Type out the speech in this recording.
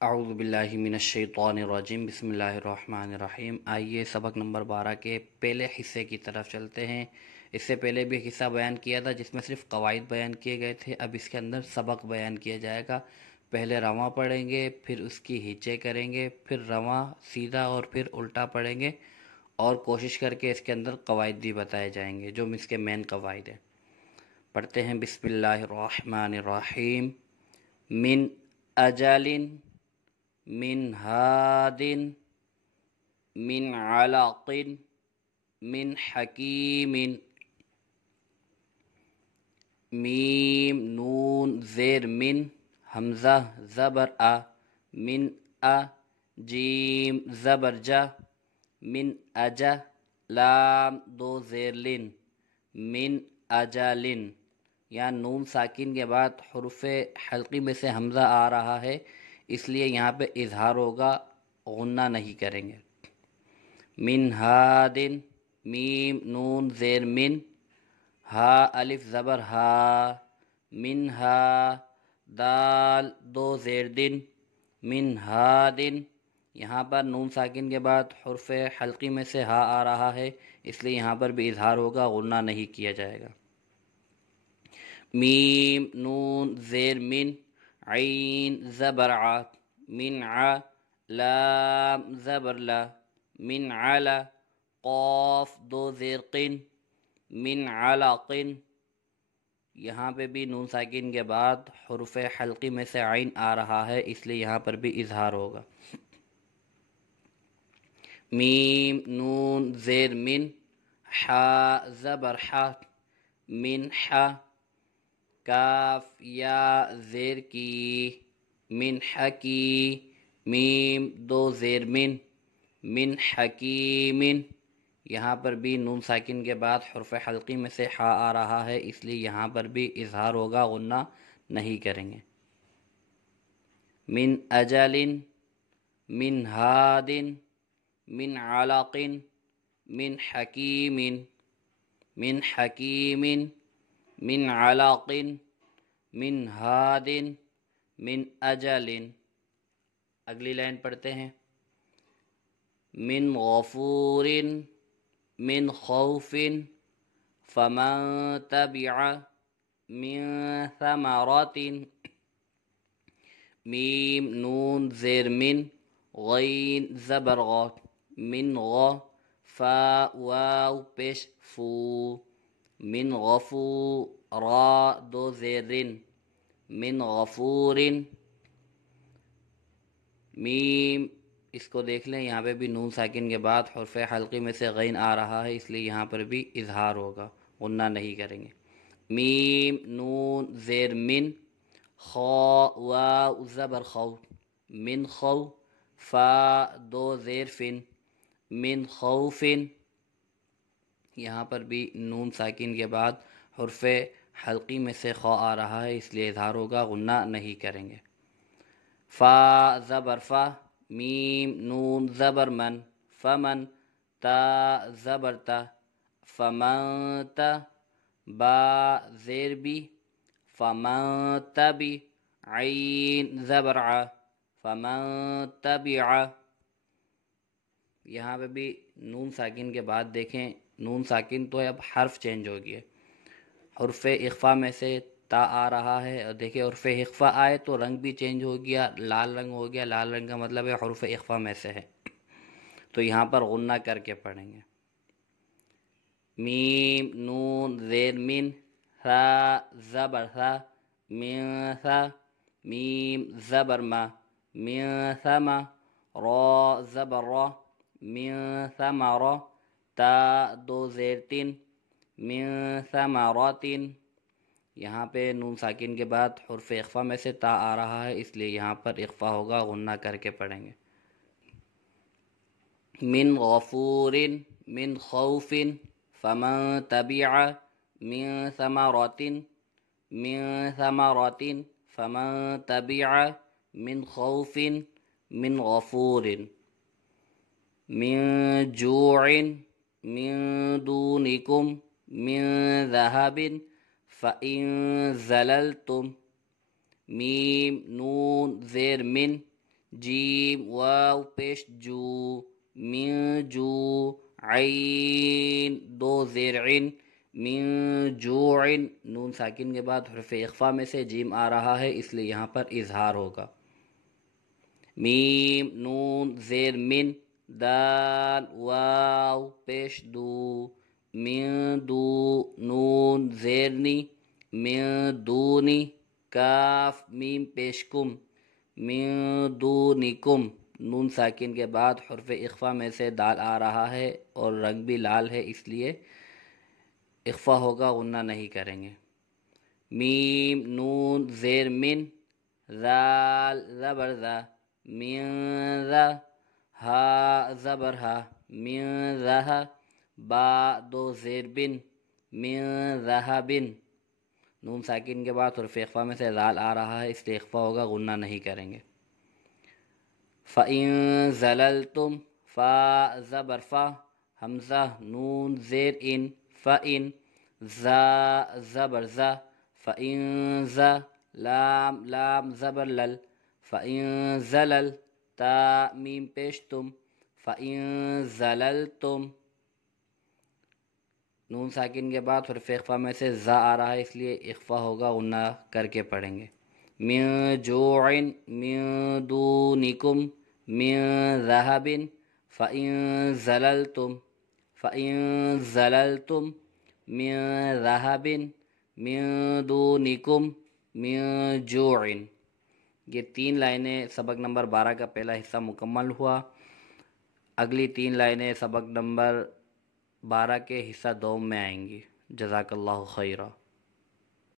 اعوذ باللہ من الشیطان الرجیم، بسم اللہ الرحمن الرحیم۔ آئیے سبق نمبر 12 کے پہلے حصے کی طرف چلتے ہیں۔ اس سے پہلے بھی ایک حصہ بیان کیا تھا جس میں صرف قواعد بیان کیے گئے تھے، اب اس کے اندر سبق بیان کیا جائے گا۔ پہلے رواں پڑھیں گے، پھر اس کی ہچے کریں گے، پھر رواں سیدھا اور پھر الٹا پڑھیں گے، اور کوشش کر کے اس کے اندر قواعد بھی بتائے جائیں گے جو اس کے مین قواعد ہیں۔ پڑھتے ہیں بسم اللہ الرحمن الرحیم۔ من اجل، من ہاد، من علق، من حکیم۔ میم نون زیر من، حمزہ زبر آ، من آ، جیم زبر جا، من اجا، لام دو زیر لن، من اجالن۔ یہاں نون ساکن کے بعد حروف حلقی میں سے حمزہ آ رہا ہے، اس لیے یہاں پہ اظہار ہوگا، غنہ نہیں کریں گے۔ من ہادن، میم نون زیر من، ہا الف زبر ہا، من ہا، دال دو زیر دن، من ہادن۔ یہاں پر نون ساکن کے بعد حرف حلقی میں سے ہا آ رہا ہے، اس لیے یہاں پر بھی اظہار ہوگا، غنہ نہیں کیا جائے گا۔ میم نون زیر من، عین زبر ع، من ع، لام زبر لا، من علا، قاف دو زیر قن، من علقن۔ یہاں پہ بھی نون ساکن کے بعد حروف حلقی میں سے عین آ رہا ہے، اس لیے یہاں پر بھی اظہار ہوگا۔ میم نون زیر من، حا زبر حا، من حا، کاف یا زیر کی، من حکی، میم دو زیر من حکیم۔ یہاں پر بھی نون ساکن کے بعد حرف حلقی میں سے حا آ رہا ہے، اس لیے یہاں پر بھی اظہار ہوگا، غنہ نہیں کریں گے۔ من اجل، من ہاد، من علق، من حکیم، من حکیم، من علق، من ہاد، من اجل۔ اگلی لائن پڑھتے ہیں۔ من غفور، من خوف، فمن تبع، من ثمرات۔ میم نون زیر من، غین زبر غ، من غ، فا واو پیش فو، من غفور، را دو زیرن، من غفور۔ میم اس کو دیکھ لیں، یہاں پہ بھی نون ساکن کے بعد حرف حلقی میں سے غین آ رہا ہے، اس لیے یہاں پر بھی اظہار ہوگا، غنہ نہیں کریں گے۔ میم نون زیر من، خا واو زبر خو، من خو، فا دو زیر فن، من خوفن۔ یہاں پر بھی نون ساکن کے بعد حرف حلقی میں سے خا آ رہا ہے، اس لیے اظہار ہوگا، غنہ نہیں کریں گے۔ فا زبر فا، میم نون زبر من، فمن، تا زبر تا، فمن تا، با زیر بی، فمن تبی، عین زبر ع، فمن تبع۔ یہاں پہ بھی نون ساکن کے بعد دیکھیں، نون ساکن تو اب حرف چینج ہو گیا، حرف اخفا میں سے تا آ رہا ہے، اور دیکھیں حرف اخفا آئے تو رنگ بھی چینج ہو گیا، لال رنگ ہو گیا۔ لال رنگ کا مطلب ہے حرف اخفا میں سے ہے، تو یہاں پر غنہ کر کے پڑھیں گے۔ میم نون زیر من، ثا زبر ثا، من ثا، میم زبر ما، من ثما، را زبر را، من ثمرہ، تا دو زیر تن، من ثمرات۔ یہاں پہ نون ساکن کے بعد حرف اخفا میں سے تا آ رہا ہے، اس لیے یہاں پر اخفا ہوگا، غنہ کر کے پڑھیں گے۔ من غفور، من خوف، فمن تبع، من ثمرات، من ثمرات، فمن تبع، من خوف، من غفور۔ من جوع، من دونکم، من ذهب، فإن زللتم۔ میم نون زیر من، جیم واو پیش جو من جو عین دو زیر عین من جوع نون ساکن کے بعد حرف اخفا میں سے جیم آ رہا ہے اس لیے یہاں پر اظہار ہوگا. میم نون زیر من دال واو پیش دو من دو نون زیرنی من دونی کاف میم پیش کم من دونکم نون ساکن کے بعد حرف اخفا میں سے دال آ رہا ہے اور رنگ بھی لال ہے اس لیے اخفا ہوگا غنہ نہیں کریں گے. میم نون زیر من ذال زبر ذا من ذا ہا زبر ہا من ذا با دو زیر بن من ذهبن نون ساکن کے بعد حرف اخفا میں سے ذال آ رہا ہے اس لیے اخفا ہوگا غنہ نہیں کریں گے. فَإِن زَلَلْتُمْ فا زبر فا حمزہ نون زیر ان فَإِن زا زبر زا فَإِن زا لام لام زبر لل فَإِن زلل تا میم پیش تم فَإِن زللتم نون ساکن کے بعد حرف اخفا میں سے زا آ رہا ہے اس لیے اخفا ہوگا غنہ کر کے پڑھیں گے. من جوع من دونکم من ذهب فإن زللتم من ذهب من دونکم من جوع. یہ 3 لائنیں سبق نمبر 12 کا پہلا حصہ مکمل ہوا. اگلی 3 لائنیں سبق نمبر 12 کے حصہ دوم میں آئیں گی. جزاک اللہ خیرہ.